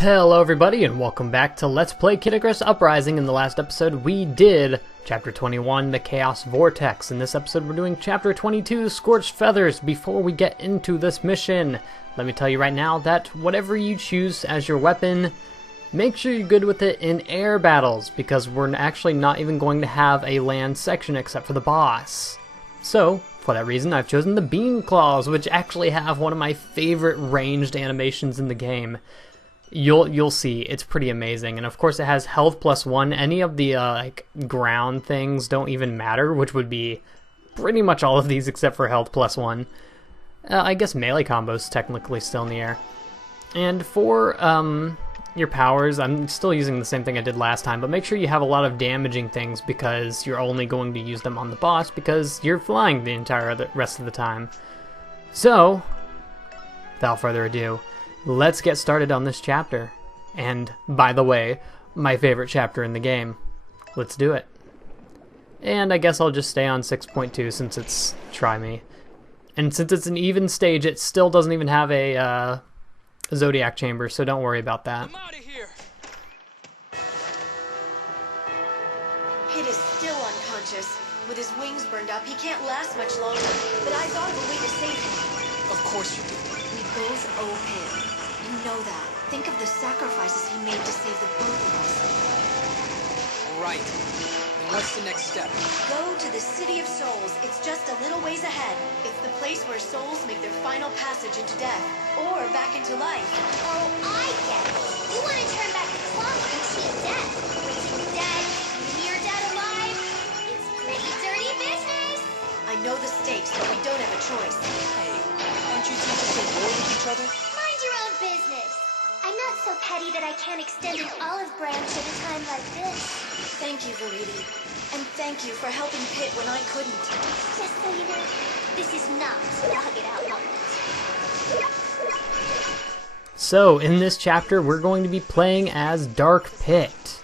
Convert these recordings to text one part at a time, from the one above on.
Hello everybody and welcome back to Let's Play Icarus Uprising. In the last episode we did Chapter 21, the Chaos Vortex. In this episode we're doing Chapter 22, Scorched Feathers. Before we get into this mission, let me tell you right now that whatever you choose as your weapon, make sure you're good with it in air battles, because we're actually not even going to have a land section except for the boss. So, for that reason, I've chosen the Beam Claws, which actually have one of my favorite ranged animations in the game. You'll see, it's pretty amazing. And of course it has health +1. Any of the like ground things don't even matter, which would be pretty much all of these except for health +1. I guess melee combos technically still in the air. And for your powers, I'm still using the same thing I did last time, but make sure you have a lot of damaging things, because you're only going to use them on the boss because you're flying the entire rest of the time. So, without further ado, let's get started on this chapter. And, by the way, my favorite chapter in the game. Let's do it. And I guess I'll just stay on 6.2 since it's Try Me. And since it's an even stage, it still doesn't even have a Zodiac chamber, so don't worry about that. I'm out of here. Pit is still unconscious. With his wings burned up, he can't last much longer. But I thought of a way to save him. Of course you did. We both owe him. You know that. Think of the sacrifices he made to save the both of us. Right. Then what's the next step? Go to the City of Souls. It's just a little ways ahead. It's the place where souls make their final passage into death, or back into life. Oh, I get it. You want to turn back the clock and cheat death. Raising the dead, near dead alive. It's pretty dirty business. I know the stakes, but we don't have a choice. Hey, aren't you two just at war with each other? Mind your own business. I'm not so petty that I can't extend an olive branch at a time like this. Thank you, Verity. And thank you for helping Pit when I couldn't. Just so you know, this is not a hug it out moment. So, in this chapter, we're going to be playing as Dark Pit.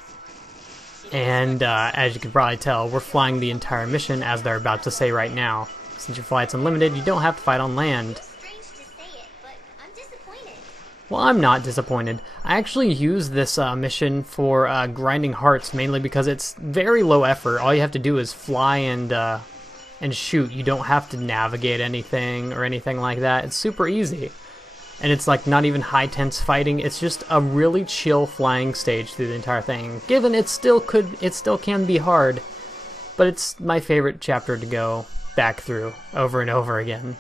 And, as you can probably tell, we're flying the entire mission, as they're about to say right now. Since your flight's unlimited, you don't have to fight on land. Strange to say it, but I'm disappointed. Well, I'm not disappointed. I actually use this mission for grinding hearts, mainly because it's very low effort. All you have to do is fly and shoot. You don't have to navigate anything or anything like that. It's super easy. And it's like not even high tense fighting. It's just a really chill flying stage through the entire thing. Given it still can be hard, but it's my favorite chapter to go back through over and over again.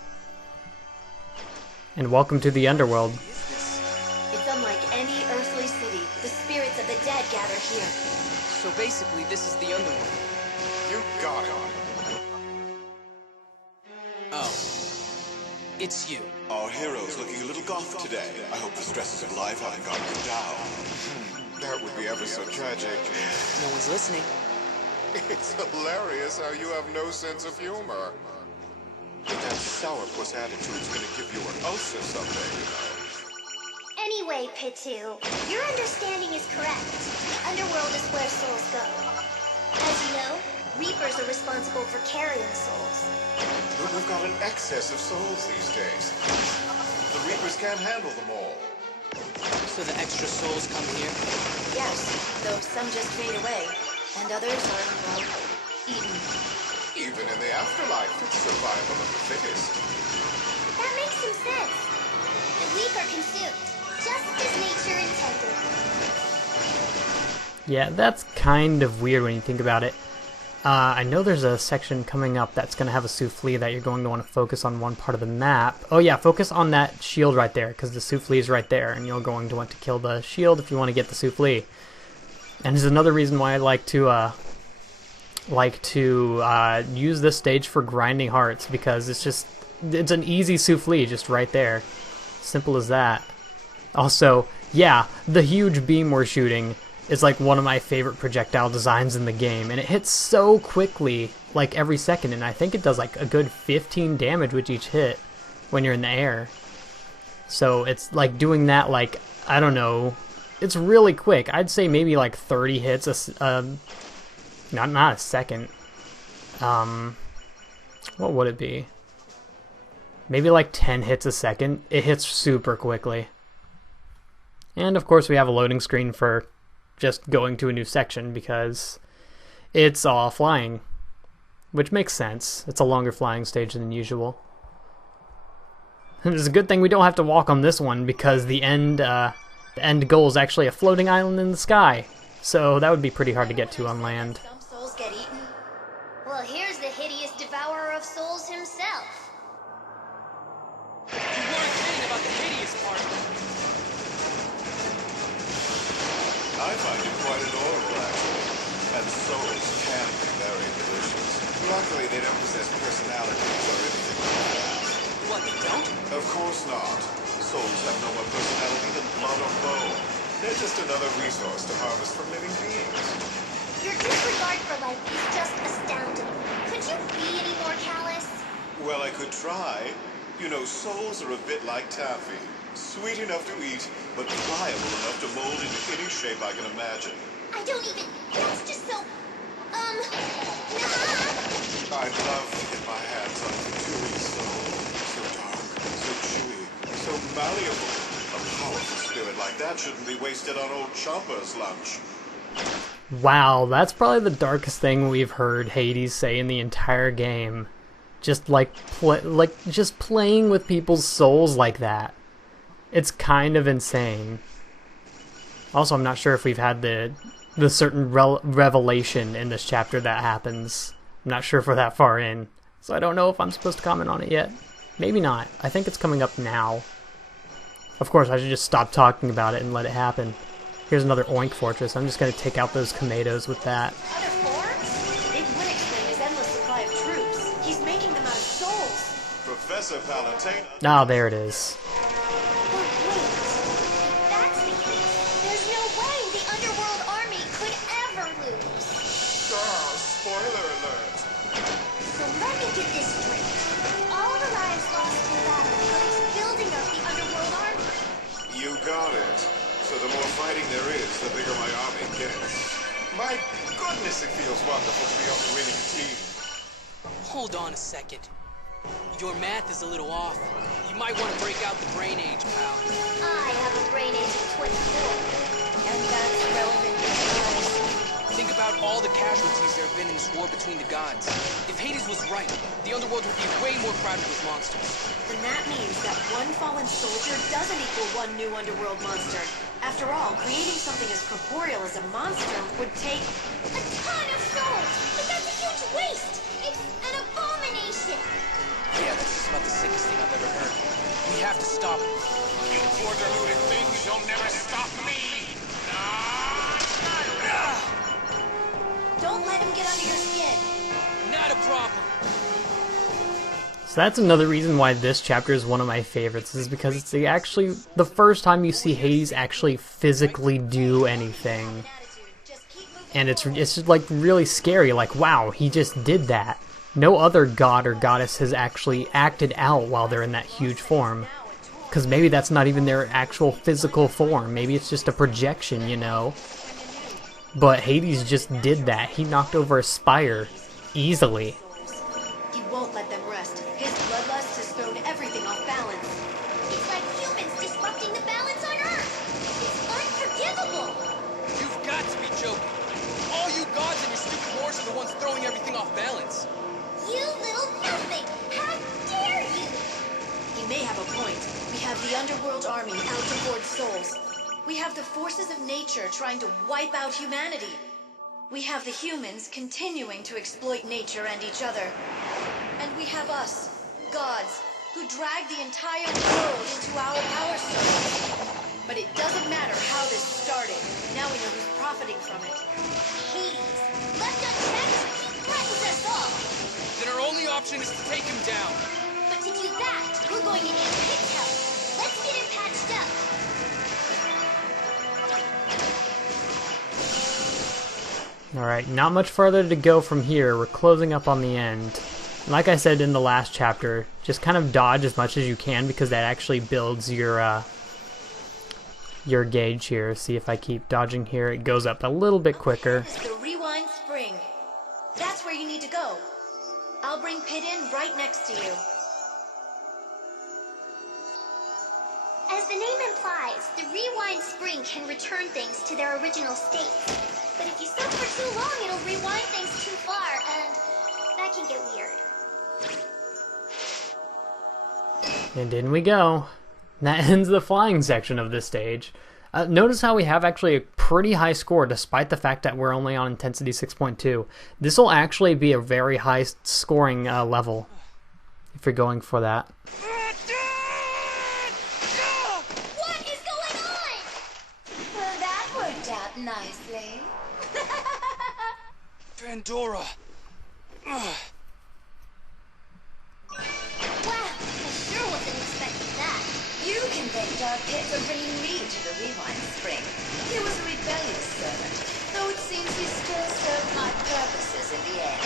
And welcome to the underworld. It's unlike any earthly city. The spirits of the dead gather here. So basically, this is the underworld. You got it. Oh. It's you. Our hero's looking a little goth today. I hope the stresses of life haven't gotten you down. That would be ever so tragic. No one's listening. It's hilarious how you have no sense of humor. But that sourpuss attitude's gonna give you an ulcer someday, you know. Anyway, Pitu, your understanding is correct. The underworld is where souls go. As you know, Reapers are responsible for carrying souls. But we've got an excess of souls these days. The Reapers can't handle them all. So the extra souls come here? Yes, though some just fade away, and others are, well, eaten. Even in the afterlife, it's survival of the fittest. That makes some sense. The weak are consumed, just as nature intended. Yeah, that's kind of weird when you think about it. I know there's a section coming up that's going to have a souffle that you're going to want to focus on one part of the map. Oh yeah, focus on that shield right there, because the souffle is right there, and you're going to want to kill the shield if you want to get the souffle. And there's another reason why I like to use this stage for grinding hearts, because it's an easy souffle just right there. Simple as that. Also, yeah, the huge beam we're shooting is like one of my favorite projectile designs in the game, and it hits so quickly, like every second, and I think it does like a good 15 damage with each hit when you're in the air. So it's like doing that, like, I don't know, it's really quick. I'd say maybe like 30 hits not a second. What would it be? maybe like 10 hits a second. It hits super quickly. And of course we have a loading screen for just going to a new section because it's all flying, which makes sense. It's a longer flying stage than usual. And it's a good thing we don't have to walk on this one because the end goal is actually a floating island in the sky. So that would be pretty hard to get to on land. Some souls get eaten. Well, here's the hideous devourer of souls himself. You weren't kidding about the hideous part. I find it quite adorable, actually. And souls can be very delicious. Luckily, they don't possess personalities or anything like that. What, they don't? Of course not. Souls have no more personality than blood or bone. They're just another resource to harvest from living beings. Your disregard for life is just astounding. Could you be any more callous? Well, I could try. You know, souls are a bit like taffy. Sweet enough to eat, but pliable enough to mold into any shape I can imagine. I don't even... That's just so... Nah. I'd love to get my hands on a chewy soul. So dark, so chewy, so malleable. A powerful spirit like that shouldn't be wasted on old Chomper's lunch. Wow, that's probably the darkest thing we've heard Hades say in the entire game. Just just playing with people's souls like that. It's kind of insane. Also, I'm not sure if we've had the certain revelation in this chapter that happens. I'm not sure if we're that far in, so I don't know if I'm supposed to comment on it yet. Maybe not. I think it's coming up now. Of course, I should just stop talking about it and let it happen. Here's another Oink Fortress. I'm just going to take out those tomatoes with that. Other forms? It would explain his endless supply of troops. He's making them out of souls. Professor Palatine... Ah, there it is. But wait. That's the case. There's no way the underworld army could ever lose. Spoiler alert. So let me get this straight. All the lives lost in battle helps building up the underworld army. You got it. So the more fighting there is, the bigger my army gets. My goodness, it feels wonderful to be on the winning team. Hold on a second. Your math is a little off. You might want to break out the brain age, pal. I have a brain age of 24. And that's relevant because... Think about all the casualties there have been in this war between the gods. If Hades was right, the underworld would be way more crowded with monsters. Then that means that one fallen soldier doesn't equal one new underworld monster. After all, creating something as corporeal as a monster would take... A ton of souls! But that's a huge waste! It's an abomination! Yeah, that's just about the sickest thing I've ever heard. We have to stop it. You poor deluded things, you'll never stop me! Don't let him get under your skin. Not a problem. So that's another reason why this chapter is one of my favorites, is because it's the first time you see Hades actually physically do anything. And it's just like really scary, like wow, he just did that. No other god or goddess has actually acted out while they're in that huge form. Because maybe that's not even their actual physical form, maybe it's just a projection, you know? But Hades just did that. He knocked over a spire easily. He won't let them rest. His bloodlust has thrown everything off balance. It's like humans disrupting the balance on Earth! It's unforgivable! You've got to be joking. All you gods and your stupid wars are the ones throwing everything off balance. You little nothing! How dare you! He may have a point. We have the underworld army out to hoard souls. We have the forces of nature trying to wipe out humanity. We have the humans continuing to exploit nature and each other. And we have us, gods, who drag the entire world into our power circle. But it doesn't matter how this started. Now we know who's profiting from it. Hades, left unchecked, he threatens us all! Then our only option is to take him down. But to do that, we're going to need Pit's help. Let's get him patched up. Alright, not much further to go from here. We're closing up on the end. Like I said in the last chapter, just kind of dodge as much as you can because that actually builds your gauge here. See, if I keep dodging here, it goes up a little bit quicker. This is the rewind spring. That's where you need to go. I'll bring Pit in right next to you. As the name implies the rewind spring can return things to their original states. But if you stop for too long, it'll rewind things too far, and that can get weird. And in we go. That ends the flying section of this stage. Notice how we have actually a pretty high score despite the fact that we're only on intensity 6.2. This will actually be a very high scoring level if you're going for that. What is going on? Well, that worked out nicely. Pandora. Wow, I sure wasn't expecting that. You can thank Dark Pit for bringing me to the rewind spring. He was a rebellious servant, though it seems he still served my purposes in the end.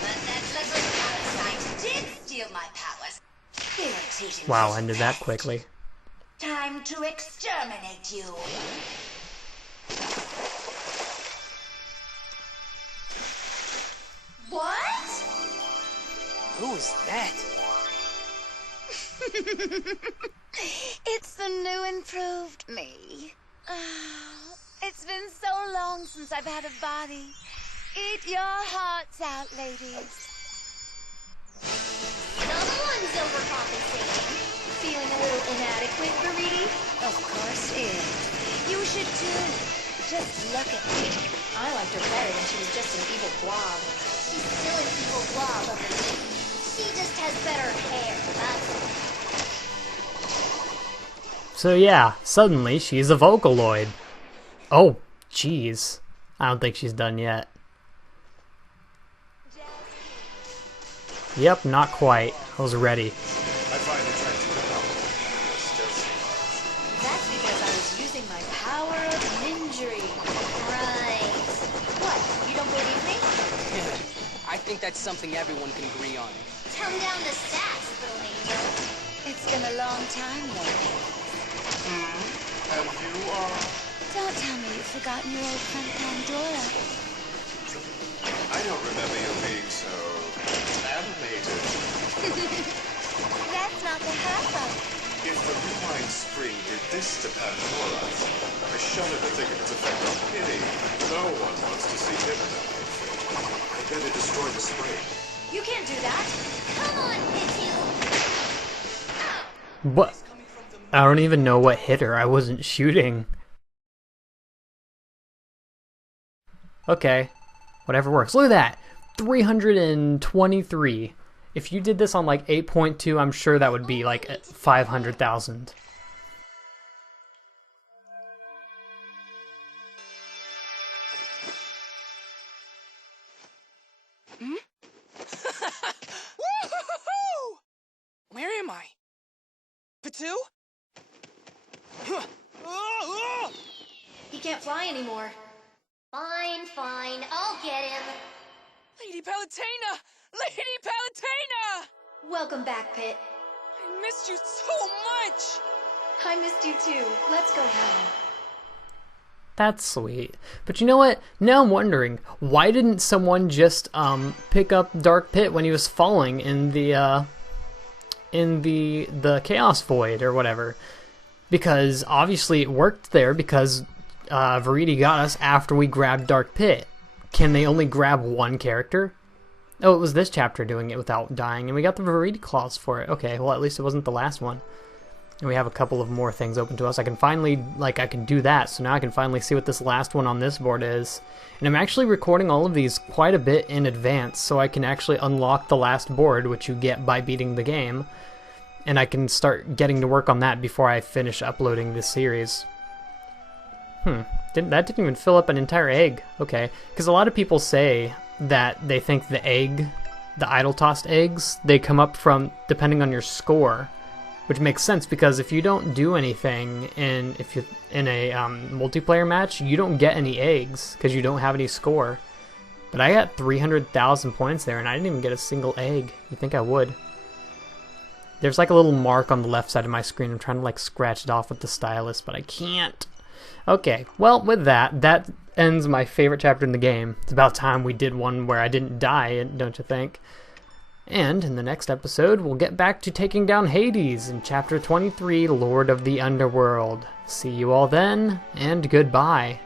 But that little parasite did steal my powers. Irritating. Wow, as ended that pest. quickly. Time to exterminate you. What? Who is that? It's the new improved me. Oh, it's been so long since I've had a body. Eat your hearts out, ladies. Someone's overcompensating. Feeling a little inadequate, Verity? Of course is. You should too. Just look at me. I liked her better when she was just an evil blob. She's still an evil blob underneath. She just has better hair, that's all. So yeah, suddenly she's a Vocaloid. Oh, jeez. I don't think she's done yet. Yep, not quite. I was ready. I find it trying to come out. Still so much. That's because I was using my power of ninjury. Right. What? You don't believe me? I think that's something everyone can agree on. Tone down the sass, little angel. It's been a long time, though. And you are? Don't tell me you've forgotten your old friend Pandora. I don't remember you being so animated. That's not the half of it. If the rewind spring did this to Pandora, I shudder to think of its effect on Pity. No one wants to see him in that outfit. I better destroy the spring. You can't do that. Come on, Pitu. What? I don't even know what hit her. I wasn't shooting. Okay. Whatever works. Look at that! 323. If you did this on like 8.2, I'm sure that would be like 500,000. Woo-hoo-hoo! Where am I? Patu? He can't fly anymore. Fine, fine. I'll get him. Lady Palutena! Lady Palutena! Welcome back, Pit. I missed you so much! I missed you too. Let's go home. That's sweet. But you know what? Now I'm wondering, why didn't someone just pick up Dark Pit when he was falling in the Chaos Void or whatever? Because obviously it worked there because Verity got us after we grabbed Dark Pit. Can they only grab one character? Oh, it was this chapter doing it without dying, and we got the Verity claws for it. Okay, well at least it wasn't the last one. And we have a couple of more things open to us. I can finally, I can do that, so now I can finally see what this last one on this board is. And I'm actually recording all of these quite a bit in advance, so I can actually unlock the last board, which you get by beating the game. And I can start getting to work on that before I finish uploading this series. That didn't even fill up an entire egg. Okay, because a lot of people say that they think the egg, the idle tossed eggs, they come up from depending on your score. Which makes sense because if you don't do anything in a multiplayer match, you don't get any eggs because you don't have any score. But I got 300,000 points there, and I didn't even get a single egg. You'd think I would. There's like a little mark on the left side of my screen. I'm trying to like scratch it off with the stylus, but I can't. Okay, well with that ends my favorite chapter in the game. It's about time we did one where I didn't die, don't you think? And in the next episode, we'll get back to taking down Hades in Chapter 23, Lord of the Underworld. See you all then, and goodbye.